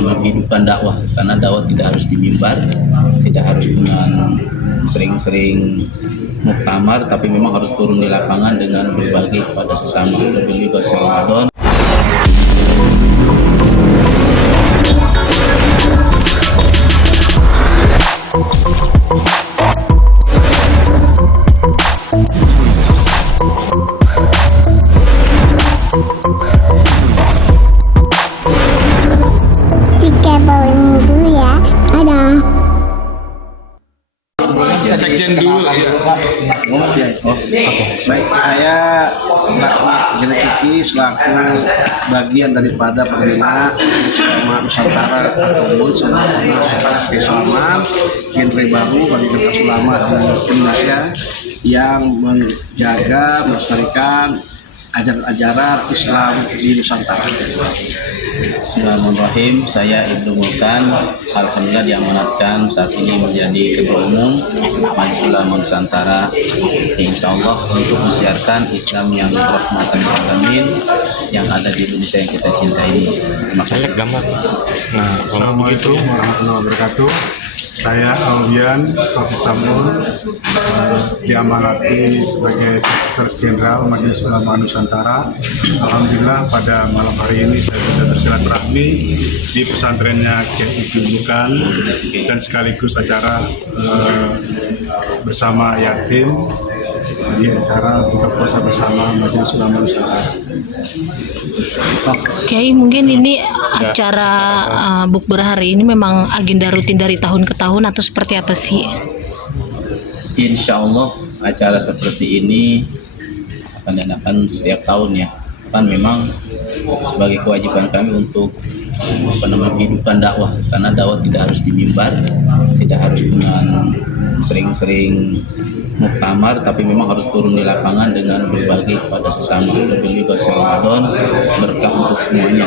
menghidupkan dakwah, karena dakwah tidak harus di mimbar, tidak harus dengan sering-sering muktamar, tapi memang harus turun di lapangan dengan berbagi kepada sesama, lebih juga Ramadan. Sekjen dulu ya. Baik, saya Jenek Kiki selaku bagian daripada pembina Ulama Nusantara atau sama Selamat genre baru bagi kita selama di Indonesia yang menjaga melestarikan ajaran-ajaran Islam di Nusantara. Bismillahirrahmanirrahim. Saya Ibnu Mulkan, alhamdulillah diamanatkan saat ini menjadi Ketua Umum Majelis Ulama Nusantara, insya Allah untuk mensiarkan Islam yang rahmatan lil alamin yang ada di Indonesia yang kita cintai ini. Terima kasih. Assalamualaikum warahmatullahi wabarakatuh. Saya Alwian Prof. Samun, diamanati sebagai Sekretaris Jenderal Majelis Ulama Nusantara. Alhamdulillah pada malam hari ini saya sudah bersilaturahmi di pesantrennya Kiai Bukan dan sekaligus acara bersama yatim di acara buka puasa bersama Majelis Ulama Nusantara. Oke, mungkin ini acara bukber hari ini memang agenda rutin dari tahun ke tahun atau seperti apa sih? Insya Allah acara seperti ini akan diadakan setiap tahun ya. Kan memang sebagai kewajiban kami untuk menghidupkan dakwah, karena dakwah tidak harus di mimbar, tidak harus dengan sering-sering muktamar, tapi memang harus turun di lapangan dengan berbagi kepada sesama, lebih juga Ramadan berkah untuk semuanya.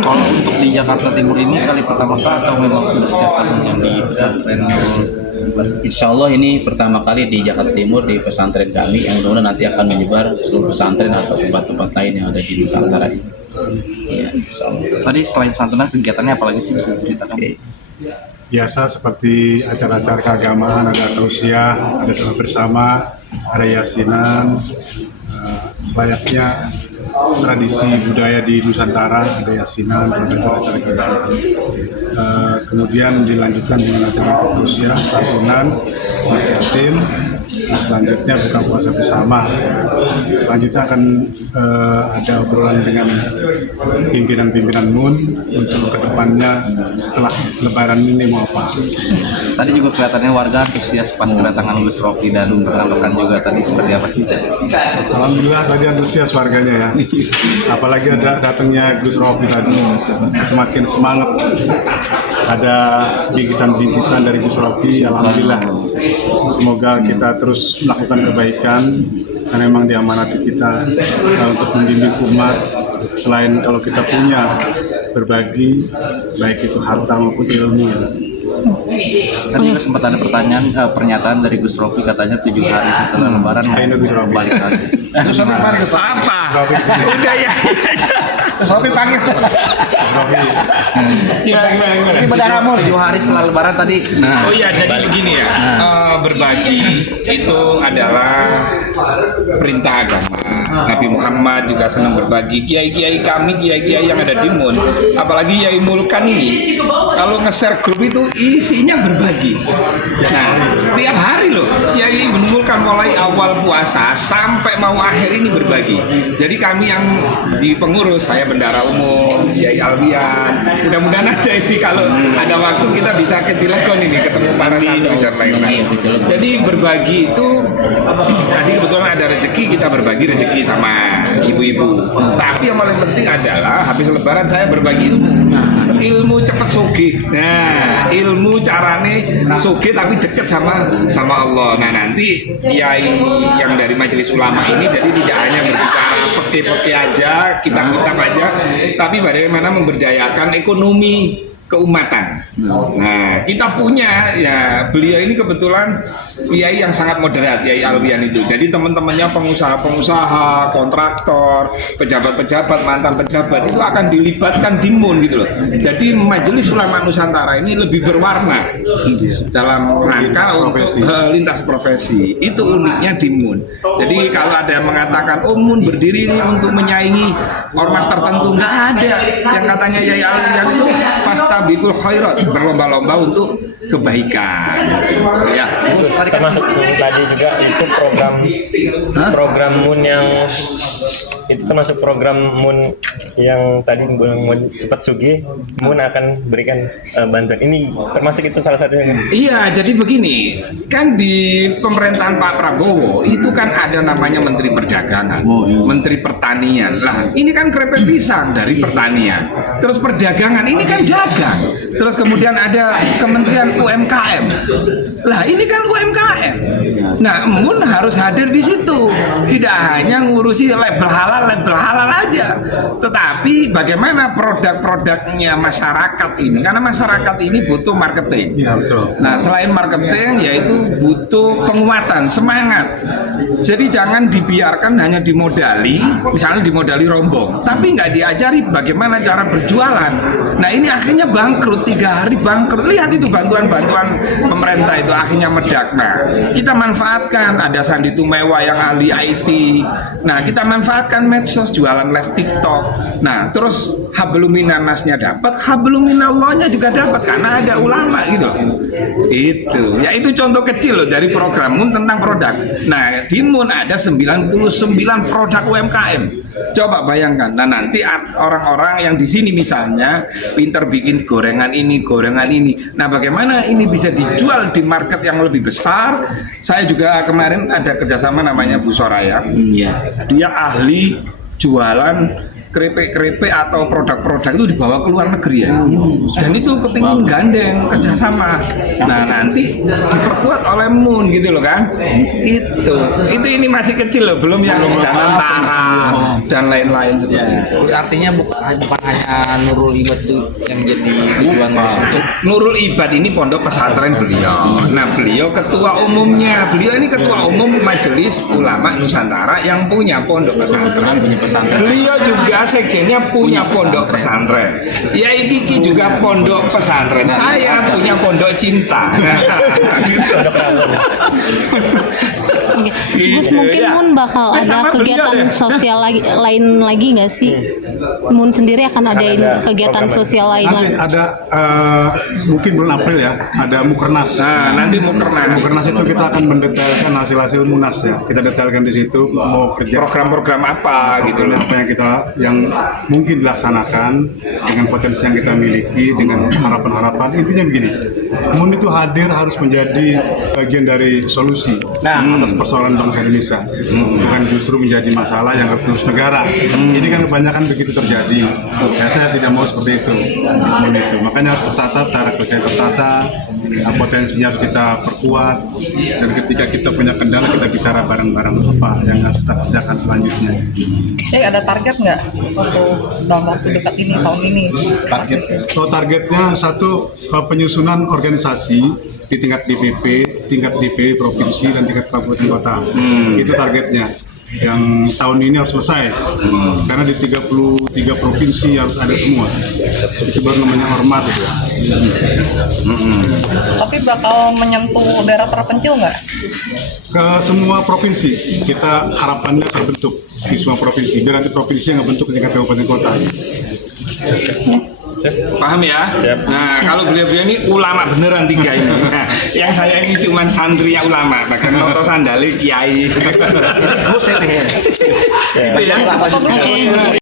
Kalau untuk di Jakarta Timur ini kali pertama kali atau memang sudah setiap tahunnya di pesantren? Insya Allah ini pertama kali di Jakarta Timur di pesantren kami, yang mudah-mudahan nanti akan menyebar seluruh pesantren atau tempat-tempat lain yang ada di Nusantara ini. Ya, insya Allah. Tadi selain santunan kegiatannya apa lagi sih bisa ceritakan? Biasa seperti acara-acara keagamaan, ada tausiah, ada doa bersama, ada yasinan, selayaknya tradisi budaya di Nusantara, ada yasinan, ada acara-acara keagamaan. Kemudian dilanjutkan dengan acara tausiah, santunan, yatim. Selanjutnya buka puasa bersama. Selanjutnya akan ada obrolan dengan pimpinan-pimpinan MUN untuk kedepannya setelah Lebaran ini mau apa. Tadi juga kelihatannya warga antusias pas kedatangan Gus Rofi dan berangkatkan juga tadi seperti apa sih? Alhamdulillah tadi antusias warganya ya. Apalagi ada datangnya Gus Rofi tadi, semakin semangat. Ada bingkisan-bingkisan dari Gus Rofi, alhamdulillah. Semoga kita terus melakukan kebaikan karena memang diamanati kita untuk membimbing umat. Selain kalau kita punya berbagi, baik itu harta maupun ilmu. Tadi juga sempat ada pernyataan dari Gus Rofi, katanya 7 hari setelah Lebaran mau balik lagi. Gus Rofi panggil apa? Udah ya. Gus Rofi panggil. Ini Bedaramu 7 hari setelah Lebaran tadi. Oh iya, jadi begini ya. Berbagi itu adalah perintah agama. Nabi Muhammad juga senang berbagi. Kiai-kiai kami, kiai-kiai yang ada di MUN, apalagi Yai Mulkan ini, kalau nge-share grup itu isinya berbagi. Nah, tiap hari loh, Yai Mulkan mulai awal puasa sampai mau akhir ini berbagi. Jadi kami yang di pengurus, saya bendara umum, Yai Alwian, mudah-mudahan aja ini kalau ada waktu kita bisa ke Cilegon ini ketemu para santri dan lain-lain. Jadi berbagi itu tadi kebetulan ada rezeki, kita berbagi rezeki sama ibu-ibu. Tapi yang paling penting adalah habis Lebaran saya berbagi ilmu cepat sugih. Nah, ilmu carane sugih tapi deket sama Allah. Nah, nanti kiai yang dari Majelis Ulama ini jadi tidak hanya berbicara fikih aja, kitab-kitab aja, tapi bagaimana memberdayakan ekonomi keumatan. Nah, kita punya ya, beliau ini kebetulan kiai yang sangat moderat, Kiai Alwian itu. Jadi teman-temannya pengusaha-pengusaha, kontraktor, pejabat-pejabat, mantan pejabat itu akan dilibatkan di MUN gitu loh. Jadi Majelis Ulama Nusantara ini lebih berwarna dalam rangka untuk lintas profesi. Itu uniknya di MUN. Jadi kalau ada yang mengatakan oh MUN berdiri ini untuk menyaingi ormas tertentu, nggak ada. Yang katanya Yai Alwian itu fastabiqul khairat, berlomba-lomba untuk kebaikan. Ya. Termasuk yang tadi juga itu program MUN yang itu termasuk program MUN yang tadi MUN cepat sugih, MUN akan berikan bantuan. Ini termasuk itu salah satunya. Iya, jadi begini, kan di pemerintahan Pak Prabowo itu kan ada namanya Menteri Perdagangan, Menteri Pertanian. Lah, ini kan kerepet pisang dari pertanian. Terus perdagangan ini kan dagang. Terus kemudian ada Kementerian UMKM. Lah, ini kan UMKM. Nah, MUN harus hadir di situ. Tidak hanya ngurusi label halal aja. Tetapi bagaimana produk-produknya masyarakat ini? Karena masyarakat ini butuh marketing. Ya, betul. Nah, selain marketing, yaitu butuh penguatan, semangat. Jadi jangan dibiarkan hanya dimodali, misalnya dimodali rombong, tapi nggak diajari bagaimana cara berjualan. Nah, ini akhirnya bangkrut, 3 hari bangkrut. Lihat itu bantuan-bantuan pemerintah itu akhirnya meledak. Nah, kita manfaatkan, ada Sandi Tumewa yang ahli IT. Nah, kita manfaatkan medsos, jualan live TikTok. Nah, terus habluminanasnya dapat, habluminallahnya juga dapat karena ada ulama gitu. Itu. Ya itu contoh kecil loh dari program MUN tentang produk. Nah, di MUN ada 99 produk UMKM. Coba bayangkan. Nah, nanti orang-orang yang di sini misalnya pinter bikin gorengan ini. Nah, bagaimana ini bisa dijual di market yang lebih besar? Saya juga kemarin ada kerjasama namanya Bu Soraya. Dia ahli jualan keripik-keripik atau produk-produk itu dibawa ke luar negeri ya. Dan itu kepingin gandeng kerjasama. Nah, nanti diperkuat oleh MUN gitu loh kan. Ini masih kecil loh, belum yang Danantara dan lain-lain seperti itu. Artinya bukan hanya Nurul Ibad itu yang jadi tujuan untuk Nurul Ibad ini pondok pesantren beliau. Nah, beliau ketua umumnya. Beliau ini ketua umum Majelis Ulama Nusantara yang punya pondok pesantren. Beliau juga sekjennya punya pondok pesantren. Yai Kiki juga pondok pesantren. Saya punya pondok cinta. Gus, mungkin MUN bakal ada kegiatan sosial lain lagi nggak sih? MUN sendiri akan adain kegiatan sosial lain Nanti lagi? ada mungkin bulan April ya, ada Mukernas. Nah, nanti Mukernas. Mukernas itu kita akan mendetailkan hasil-hasil Munas ya. Kita detailkan di situ mau kerja Program-program apa gitu loh. apa yang mungkin dilaksanakan dengan potensi yang kita miliki, dengan harapan-harapan. Intinya begini, MUN itu hadir harus menjadi bagian dari solusi atas persoalan bangsa Indonesia, bukan justru menjadi masalah yang harus terus negara. Ini kan kebanyakan begitu terjadi. Ya, saya tidak mau seperti itu. MUN itu makanya harus tertata, cara kerja yang tertata, potensinya harus kita perkuat, dan ketika kita punya kendala kita bicara bareng-bareng apa yang harus kita kerjakan selanjutnya. Ada target nggak untuk dalam waktu dekat ini, tahun ini? Targetnya satu, penyusunan organisasi di tingkat DPP, tingkat DPW provinsi dan tingkat kabupaten kota. Itu targetnya. Yang tahun ini harus selesai. Karena di 33 provinsi harus ada semua. Itu baru namanya ormas ya. Tapi bakal menyentuh daerah terpencil nggak? Ke semua provinsi kita harapannya terbentuk di semua provinsi. Biar nanti provinsi yang bentuk di tingkat kabupaten kota. Paham ya? Nah, kalau beliau-beliau ini ulama beneran 3 ini. Nah, yang saya ini cuma santri ya ulama, bahkan noto sandali kiai. Itu ya. Oke.